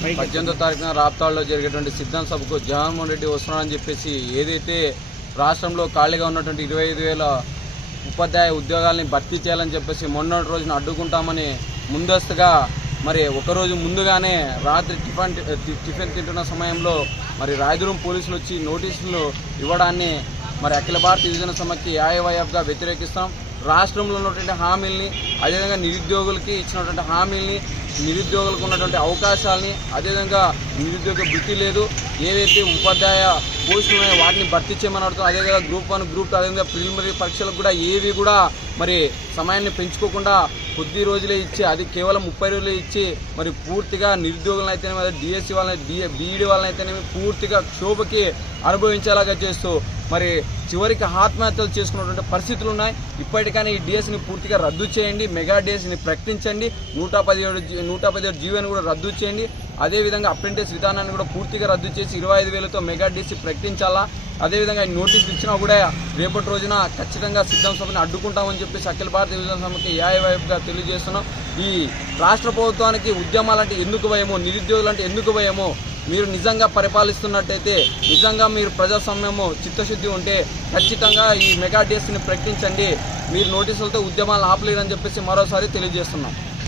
మరి పద్దెనిమిదో తారీఖున రాప్తాడులో జరిగేటువంటి సిద్ధం సభకు జగన్మోహన్ రెడ్డి వస్తున్నాడని చెప్పేసి ఏదైతే రాష్ట్రంలో ఖాళీగా ఉన్నటువంటి ఇరవై ఐదు వేల ఉపాధ్యాయ ఉద్యోగాల్ని భర్తీ చేయాలని చెప్పేసి మొన్నటి రోజున అడ్డుకుంటామని ముందస్తుగా మరి ఒకరోజు ముందుగానే రాత్రి టిఫిన్ టిఫిన్ తింటున్న సమయంలో మరి రాయదురం పోలీసులు వచ్చి నోటీసులు ఇవ్వడాన్ని మరి అఖిల భారత యువజన సమాఖ్య ఏఐవైఎఫ్గా వ్యతిరేకిస్తాం రాష్ట్రంలో ఉన్నటువంటి హామీల్ని అదేవిధంగా నిరుద్యోగులకి ఇచ్చినటువంటి హామీల్ని నిరుద్యోగులకు ఉన్నటువంటి అవకాశాలని అదేవిధంగా నిరుద్యోగ వృత్తి లేదు. ఏవైతే ఉపాధ్యాయ పోస్టులు ఉన్నాయో వాటిని భర్తీ చేయమని అడుగుతాం అదేవిధంగా గ్రూప్ వన్ గ్రూప్ టూ అదేవిధంగా ప్రిలిమినరీ పరీక్షలకు కూడా ఏవి కూడా మరి సమయాన్ని పెంచుకోకుండా కొద్ది రోజులే ఇచ్చి అది కేవలం ముప్పై రోజులే ఇచ్చి మరి పూర్తిగా నిరుద్యోగులను అయితేనేమి అదే డిఎస్సి వాళ్ళని డిఏ బీఈడి వాళ్ళని అయితేనేమి పూర్తిగా క్షోభకి అనుభవించేలాగా చేస్తూ మరి చివరికి ఆత్మహత్యలు చేసుకున్నటువంటి పరిస్థితులు ఉన్నాయి. ఇప్పటికైనా ఈ డిఎస్ని పూర్తిగా రద్దు చేయండి. మెగా డిఎస్ని ప్రకటించండి. నూట పదిహేడు నూట పదిహేడు జీవోని కూడా రద్దు చేయండి. అదేవిధంగా అప్రెంటిస్ విధానాన్ని కూడా పూర్తిగా రద్దు చేసి ఇరవై ఐదు వేలతో మెగా డీసీ ప్రకటించాలా? అదేవిధంగా ఈ నోటీసులు ఇచ్చినా కూడా రేపటి రోజున ఖచ్చితంగా సిద్ధం సభని అడ్డుకుంటామని చెప్పేసి అఖిల భారత విధాన సభకి ఏఐవైపుగా తెలియజేస్తున్నాం. ఈ రాష్ట్ర ప్రభుత్వానికి ఉద్యమాలంటే ఎందుకు భయమో నిరుద్యోగులంటే ఎందుకు భయమో మీరు నిజంగా పరిపాలిస్తున్నట్టయితే నిజంగా మీరు ప్రజాస్వామ్యము చిత్తశుద్ధి ఉంటే ఖచ్చితంగా ఈ మెగా డేస్ని ప్రకటించండి. మీరు నోటీసులతో ఉద్యమాలు ఆపలేరని చెప్పేసి మరోసారి తెలియజేస్తున్నాం.